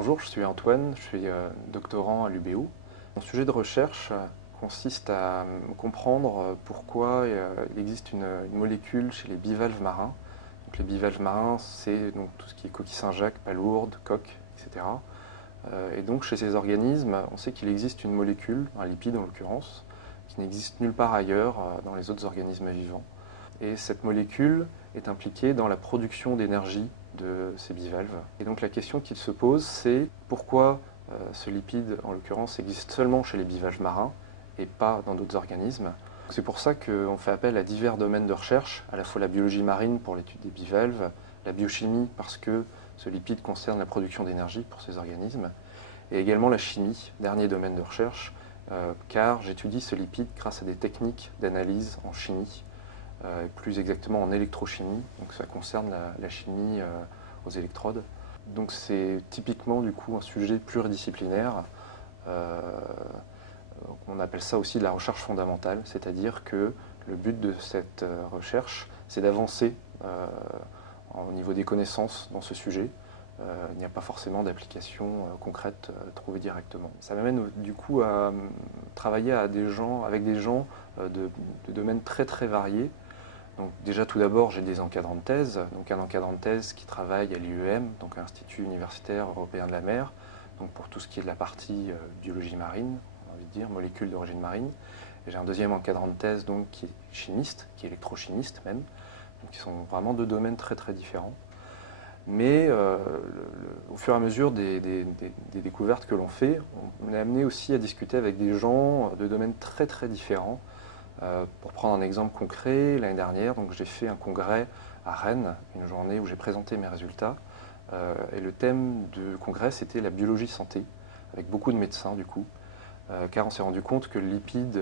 Bonjour, je suis Antoine, je suis doctorant à l'UBO. Mon sujet de recherche consiste à comprendre pourquoi il existe une molécule chez les bivalves marins. Donc, les bivalves marins, c'est donc tout ce qui est coquille Saint-Jacques, palourdes, coques, etc. Et donc chez ces organismes, on sait qu'il existe une molécule, un lipide en l'occurrence, qui n'existe nulle part ailleurs dans les autres organismes vivants. Et cette molécule est impliquée dans la production d'énergie de ces bivalves. Et donc la question qu'il se pose, c'est pourquoi ce lipide, en l'occurrence, existe seulement chez les bivalves marins et pas dans d'autres organismes. C'est pour ça qu'on fait appel à divers domaines de recherche, à la fois la biologie marine pour l'étude des bivalves, la biochimie parce que ce lipide concerne la production d'énergie pour ces organismes, et également la chimie, dernier domaine de recherche, car j'étudie ce lipide grâce à des techniques d'analyse en chimie, plus exactement en électrochimie, donc ça concerne la chimie aux électrodes. Donc c'est typiquement du coup un sujet pluridisciplinaire. Euh, on appelle ça aussi de la recherche fondamentale, c'est-à-dire que le but de cette recherche, c'est d'avancer au niveau des connaissances dans ce sujet. Il n'y a pas forcément d'application concrète trouvée directement. Ça m'amène du coup à travailler avec des gens de domaines très très variés. Donc déjà tout d'abord j'ai des encadrants de thèse, donc un encadrant de thèse qui travaille à l'IEM, donc à l'Institut universitaire européen de la mer, donc pour tout ce qui est de la partie biologie marine, on a envie de dire, molécules d'origine marine. Et j'ai un deuxième encadrant de thèse donc, qui est chimiste, qui est électrochimiste même, donc qui sont vraiment deux domaines très très différents. Mais au fur et à mesure des découvertes que l'on fait, on est amené aussi à discuter avec des gens de domaines très très différents. Pour prendre un exemple concret, l'année dernière, j'ai fait un congrès à Rennes, une journée où j'ai présenté mes résultats. Et le thème du congrès, c'était la biologie santé, avec beaucoup de médecins du coup, car on s'est rendu compte que le lipide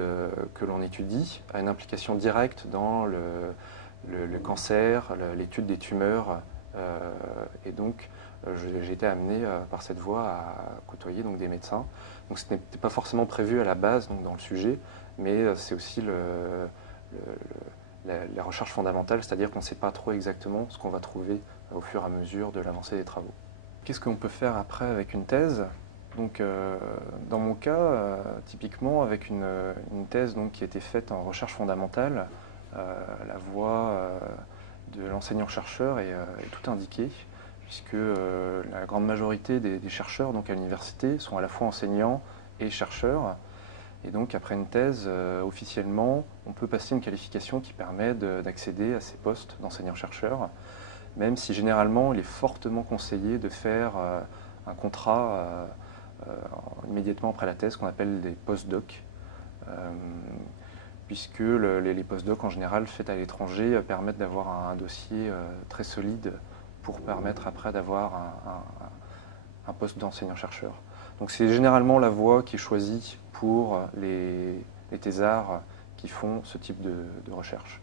que l'on étudie a une implication directe dans le cancer, l'étude des tumeurs. Et donc, j'ai été amené par cette voie à côtoyer donc, des médecins. Donc, ce n'était pas forcément prévu à la base donc, dans le sujet, mais c'est aussi la recherche fondamentale, c'est-à-dire qu'on ne sait pas trop exactement ce qu'on va trouver au fur et à mesure de l'avancée des travaux. Qu'est-ce qu'on peut faire après avec une thèse? Donc, dans mon cas, typiquement avec une thèse donc, qui a été faite en recherche fondamentale, la voie de l'enseignant-chercheur est tout indiquée, puisque la grande majorité des chercheurs donc, à l'université sont à la fois enseignants et chercheurs. Et donc après une thèse, officiellement, on peut passer une qualification qui permet d'accéder à ces postes d'enseignant-chercheur, même si généralement il est fortement conseillé de faire un contrat immédiatement après la thèse qu'on appelle des post-docs, puisque les post-docs en général faits à l'étranger permettent d'avoir un dossier très solide pour permettre après d'avoir un poste d'enseignant-chercheur. Donc c'est généralement la voie qui est choisie pour les thésards qui font ce type de recherche.